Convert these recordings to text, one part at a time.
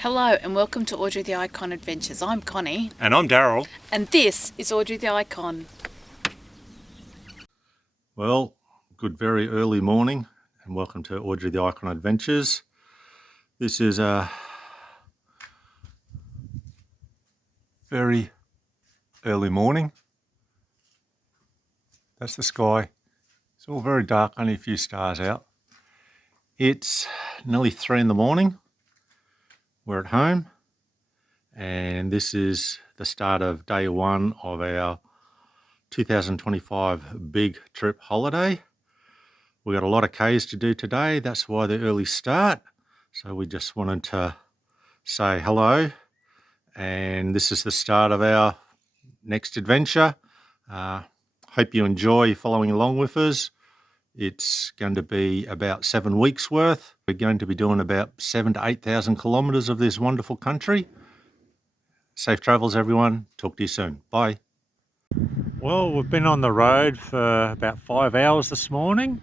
Hello and welcome to Audrey the ICONN Adventures. I'm Connie. And I'm Daryl. And this is Audrey the ICONN. Well, good very early morning and welcome to Audrey the ICONN Adventures. This is a very early morning. That's the sky. It's all very dark, only a few stars out. It's nearly 3 in the morning. We're at home and this is the start of day one of our 2025 big trip holiday. We got a lot of Ks to do today. That's why the early start. So we just wanted to say hello. And this is the start of our next adventure. Hope you enjoy following along with us. It's going to be about 7 weeks worth. We're going to be doing about 7,000 to 8,000 kilometres of this wonderful country. Safe travels, everyone. Talk to you soon. Bye. Well, we've been on the road for about 5 hours this morning,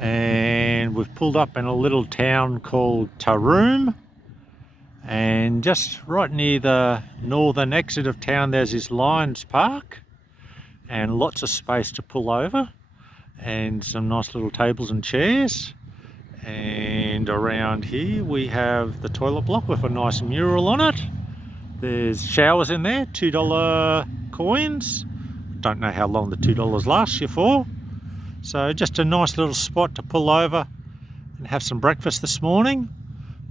and we've pulled up in a little town called Taroom, and just right near the northern exit of town there's this Lions Park and lots of space to pull over and some nice little tables and chairs. And around here we have the toilet block with a nice mural on it. There's showers in there, $2 coins. Don't know how long the $2 lasts you for. So just a nice little spot to pull over and have some breakfast this morning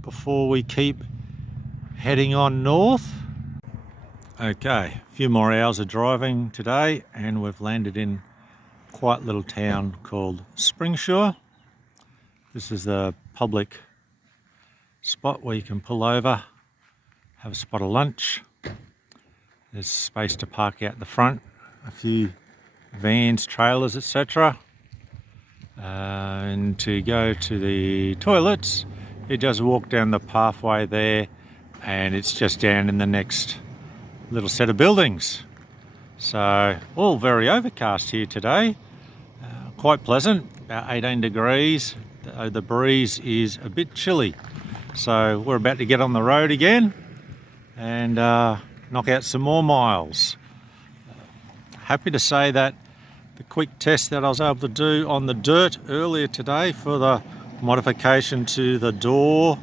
before we keep heading on north. Okay, a few more hours of driving today and we've landed in a quiet little town called Springsure. This is the public spot where you can pull over, have a spot of lunch. There's space to park out the front, a few vans, trailers, etc. And to go to the toilets, you just walk down the pathway there and it's just down in the next little set of buildings. So all very overcast here today, quite pleasant, about 18 degrees. The breeze is a bit chilly. So we're about to get on the road again and knock out some more miles. Happy to say that the quick test that I was able to do on the dirt earlier today for the modification to the door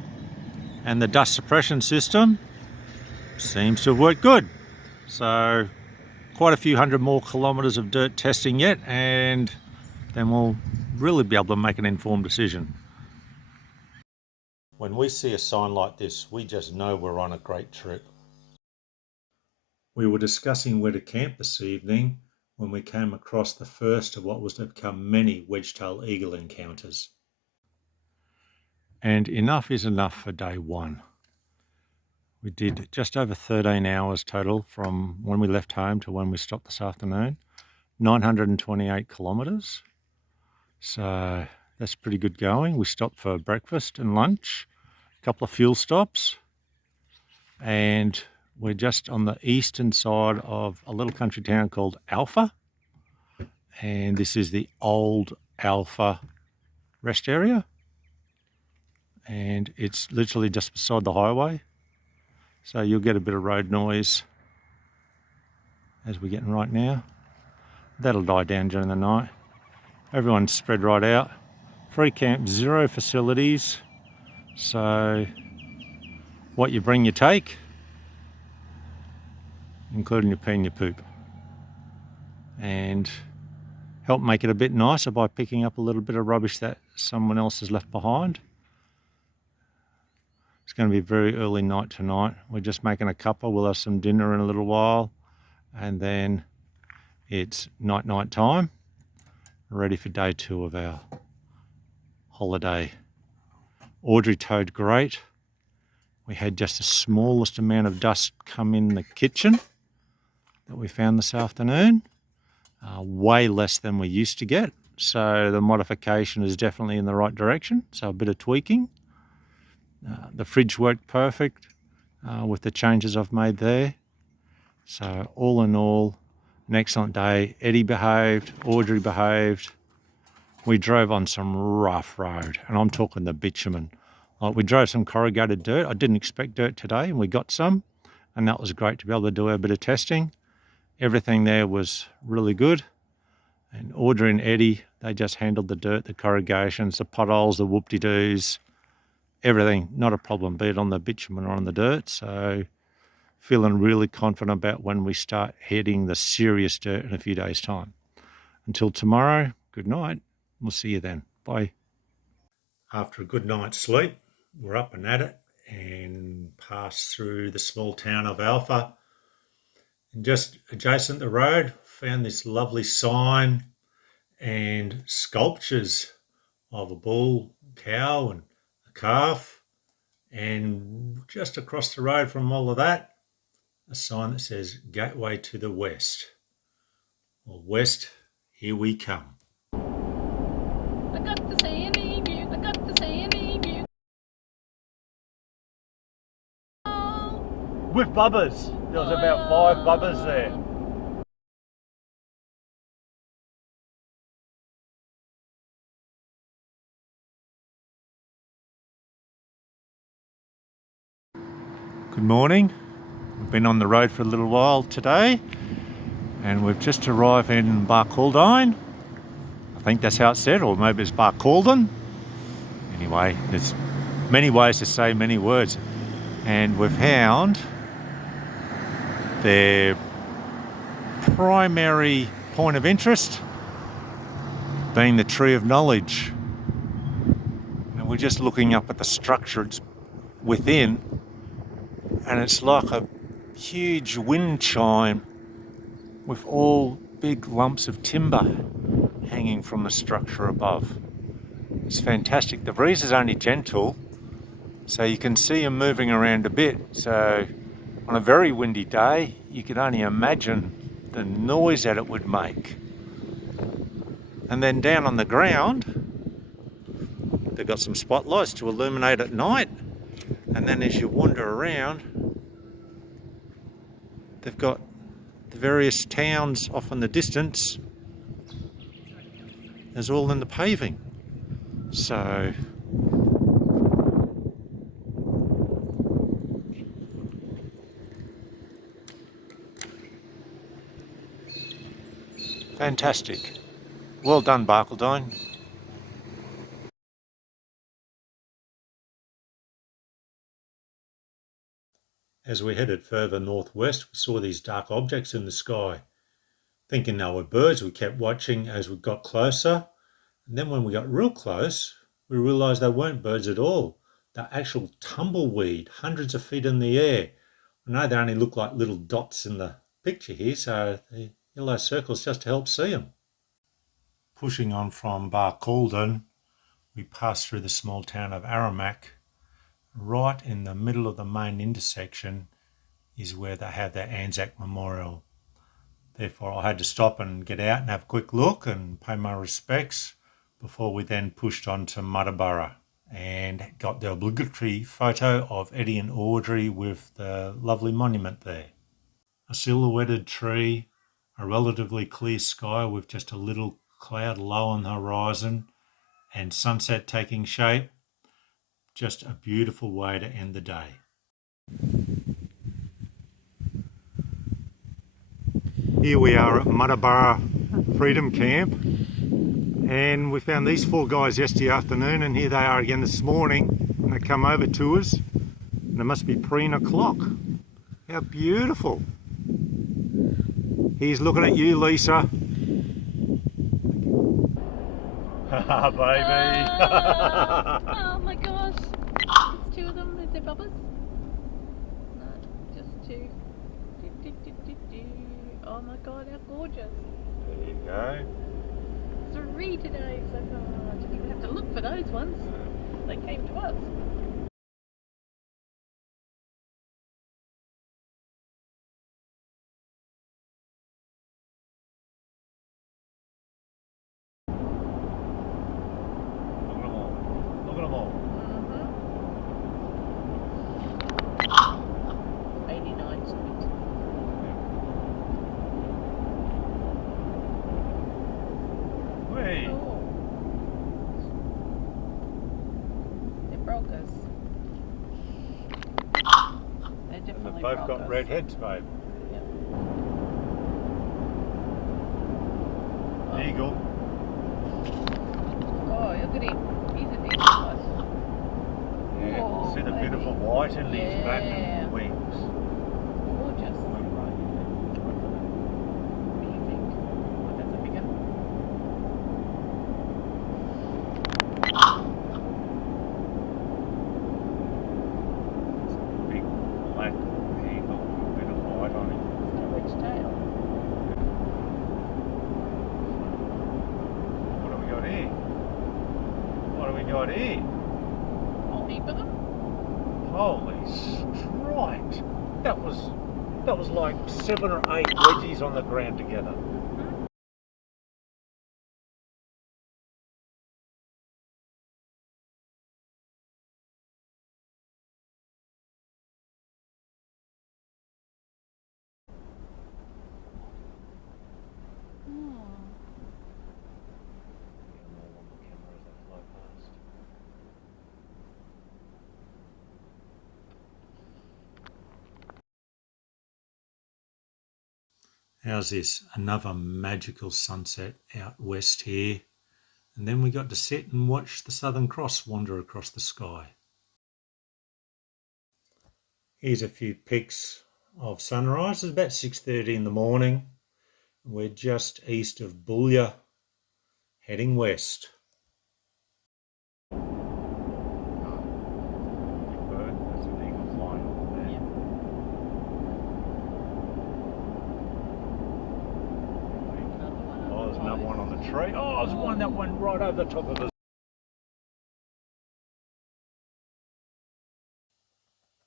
and the dust suppression system seems to have worked good. So quite a few hundred more kilometres of dirt testing yet, and then we'll really be able to make an informed decision. When we see a sign like this, we just know we're on a great trip. We were discussing where to camp this evening when we came across the first of what was to become many wedge-tailed eagle encounters. And enough is enough for day one. We did just over 13 hours total from when we left home to when we stopped this afternoon, 928 kilometres. So that's pretty good going. We stopped for breakfast and lunch, a couple of fuel stops, and we're just on the eastern side of a little country town called Alpha. And this is the old Alpha rest area. And it's literally just beside the highway. So you'll get a bit of road noise as we're getting right now. That'll die down during the night. Everyone's spread right out. Free camp, 0 facilities. So what you bring, you take, including your pee and your poop. And help make it a bit nicer by picking up a little bit of rubbish that someone else has left behind. It's going to be a very early night tonight. We're just making a cuppa. We'll have some dinner in a little while. And then it's night time. Ready for day 2 of our holiday. Audrey towed great. We had just the smallest amount of dust come in the kitchen that we found this afternoon. Way less than we used to get. So the modification is definitely in the right direction. So a bit of tweaking. The fridge worked perfect with the changes I've made there. So all in all, an excellent day. Eddie behaved, Audrey behaved. We drove on some rough road, and I'm talking the bitumen. We drove some corrugated dirt. I didn't expect dirt today, and we got some, and that was great to be able to do a bit of testing. Everything there was really good. And Audrey and Eddie, they just handled the dirt, the corrugations, the potholes, the whoop-de-doos, everything. Not a problem, be it on the bitumen or on the dirt. So feeling really confident about when we start heading the serious dirt in a few days' time. Until tomorrow, good night. We'll see you then. Bye. After a good night's sleep, we're up and at it and passed through the small town of Alpha. And just adjacent the road, found this lovely sign and sculptures of a bull, cow, and a calf. And just across the road from all of that, a sign that says Gateway to the West. Well, West, here we come. I got to say an emu. I got to say an emu. With bubbers. There was about 5 bubbers there. Good morning. We've been on the road for a little while today, and we've just arrived in Barcaldine. I think that's how it's said, or maybe it's Barcaldine. Anyway, there's many ways to say many words, and we've found their primary point of interest being the Tree of Knowledge. And we're just looking up at the structure it's within, and it's like a huge wind chime with all big lumps of timber hanging from the structure above. It's fantastic. The breeze is only gentle, so you can see them moving around a bit. So on a very windy day, you can only imagine the noise that it would make. And then down on the ground, they've got some spotlights to illuminate at night. And then as you wander around, they've got the various towns off in the distance as all in the paving. So fantastic. Well done, Barcaldine. As we headed further northwest, we saw these dark objects in the sky. Thinking they were birds, we kept watching as we got closer. And then when we got real close, we realised they weren't birds at all. They're actual tumbleweed, hundreds of feet in the air. I know they only look like little dots in the picture here, so the yellow circles just to help see them. Pushing on from Barcaldine, we passed through the small town of Aramac. Right in the middle of the main intersection is where they have their Anzac Memorial. Therefore, I had to stop and get out and have a quick look and pay my respects before we then pushed on to Muttaburra and got the obligatory photo of Eddie and Audrey with the lovely monument there. A silhouetted tree, a relatively clear sky with just a little cloud low on the horizon, and sunset taking shape. Just a beautiful way to end the day. Here we are at Muttaburra Freedom Camp, and we found these 4 guys yesterday afternoon, and here they are again this morning, and they come over to us, and it must be preen o'clock. How beautiful. He's looking at you, Lisa. Haha, baby. Oh my gosh. It's 2 of them. Is there bubbers? No, just 2. Oh my god, how gorgeous. There you go. 3 today, so I didn't even have to look for those ones. They came to us. Look at them all. 89 sweet. Wait. Oh. They're brokers. both got red heads, babe. Yep. Eagle. Oh, look at him. He's a decent size. Yeah, Oh, see the baby. beautiful white in his back Yeah. and wings. Gorgeous. What do you think? Oh, that's a big one. Big black eagle with a bit of white on him. It's got a wedge tail. What do we got here? What do we got here? Whole heap of them. Holy strike! That was like 7 or 8 wedgies on the ground together. How's this? Another magical sunset out west here. And then we got to sit and watch the Southern Cross wander across the sky. Here's a few pics of sunrise. It's about 6:30 in the morning. We're just east of Boulia, heading west. Big bird. That's an eagle flying over there. Yep. Oh, there's another one on the tree. Oh, there's one that went right over the top of us.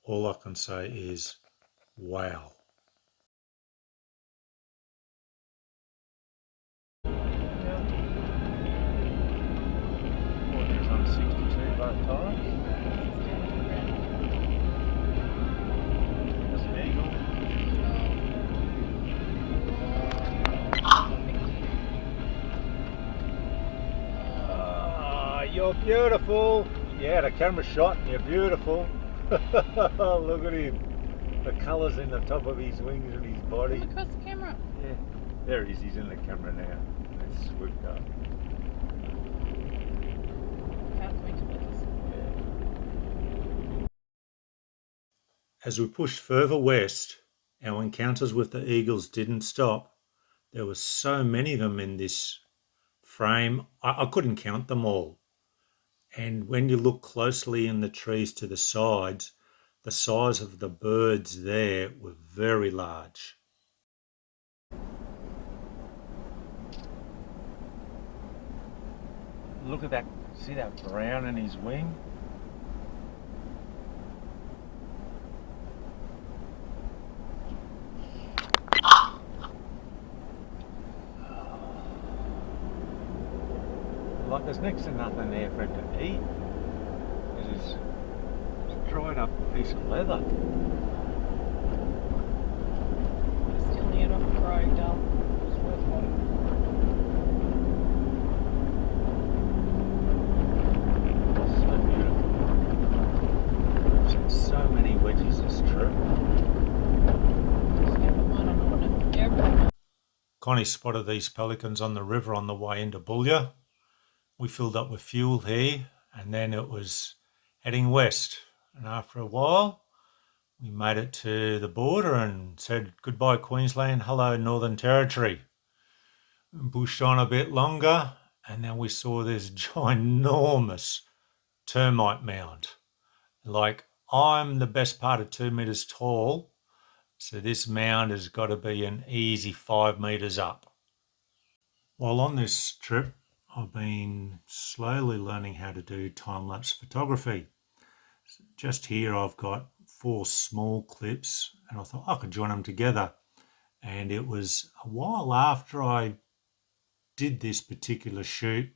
All I can say is, wow. 62 both times. There's an eagle. Ah, you're beautiful. You had a camera shot and you're beautiful. Look at him. The colours in the top of his wings and his body. Look across the camera. Yeah. There he is. He's in the camera now. It's swooped up. As we pushed further west, our encounters with the eagles didn't stop. There were so many of them in this frame, I couldn't count them all. And when you look closely in the trees to the sides, the size of the birds there were very large. Look at that, see that brown in his wing? Like there's next to nothing there for it to eat. It is a dried up piece of leather. Stealing it off the road, it's worthwhile. So beautiful. I've seen so many wedgies this trip. Connie spotted these pelicans on the river on the way into Boulia. We filled up with fuel here and then it was heading west. And after a while, we made it to the border and said goodbye Queensland, hello Northern Territory. Pushed on a bit longer and then we saw this ginormous termite mound. Like I'm the best part of 2 meters tall, so this mound has got to be an easy 5 meters up. While on this trip, I've been slowly learning how to do time-lapse photography. Just here I've got 4 small clips and I thought I could join them together. And it was a while after I did this particular shoot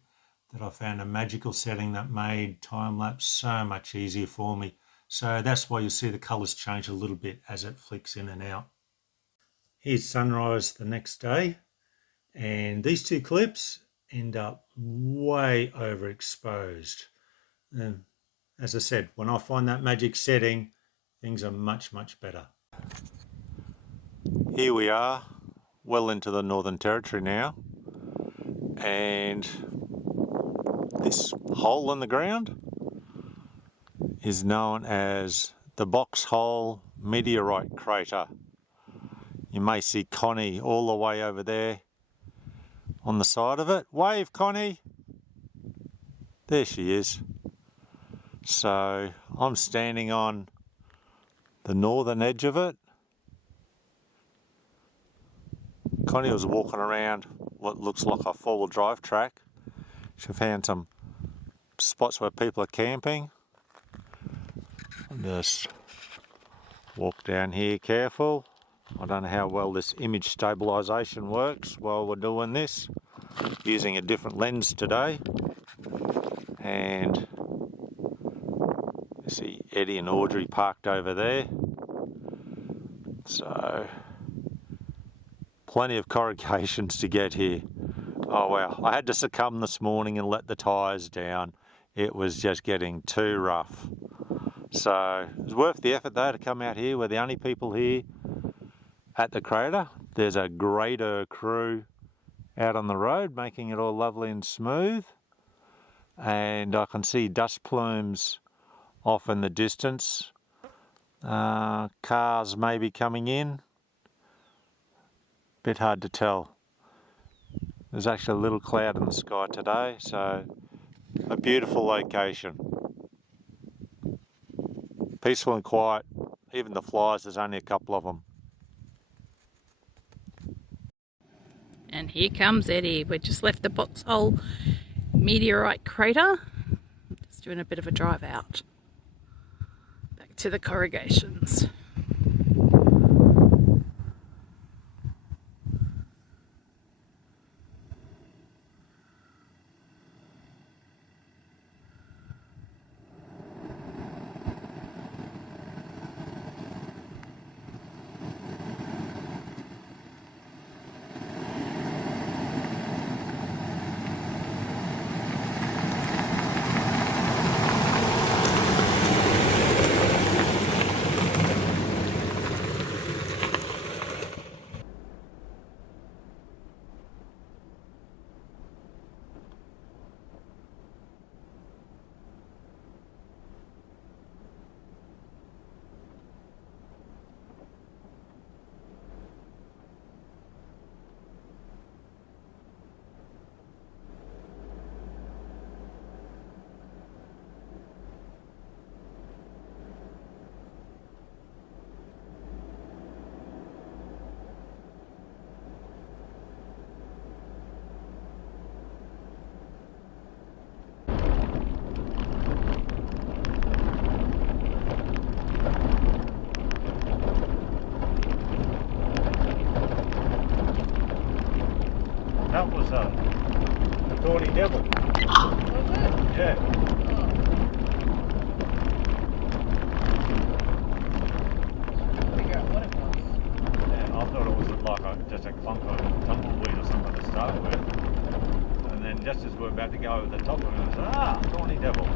that I found a magical setting that made time-lapse so much easier for me. So that's why you see the colours change a little bit as it flicks in and out. Here's sunrise the next day. And these 2 clips end up way overexposed. And as I said, when I find that magic setting, things are much, much better. here we are, well into the Northern Territory now, and this hole in the ground is known as the Box Hole Meteorite Crater. You may see Connie all the way over there on the side of it. Wave, Connie! There she is. So I'm standing on the northern edge of it. Connie was walking around what looks like a four-wheel drive track. She found some spots where people are camping. Just walk down here careful. I don't know how well this image stabilization works while we're doing this. Using a different lens today. And you see Eddie and Audrey parked over there. So plenty of corrugations to get here. Oh wow, I had to succumb this morning and let the tyres down. It was just getting too rough. So it was worth the effort though to come out here. We're the only people here at the crater. There's a grader crew out on the road making it all lovely and smooth. And I can see dust plumes off in the distance. Cars may be coming in. Bit hard to tell. There's actually a little cloud in the sky today, so a beautiful location. Peaceful and quiet. Even the flies, there's only a couple of them. And here comes Eddie. We just left the Box Hole Meteorite Crater. Just doing a bit of a drive out. Back to the corrugations. That was a Audrey devil. Was it? Yeah. Figure out what it was. And I thought it was like just a clunk of tumbleweed or something to start with. And then just as we're about to go over the top of it, it was, Tawny devil.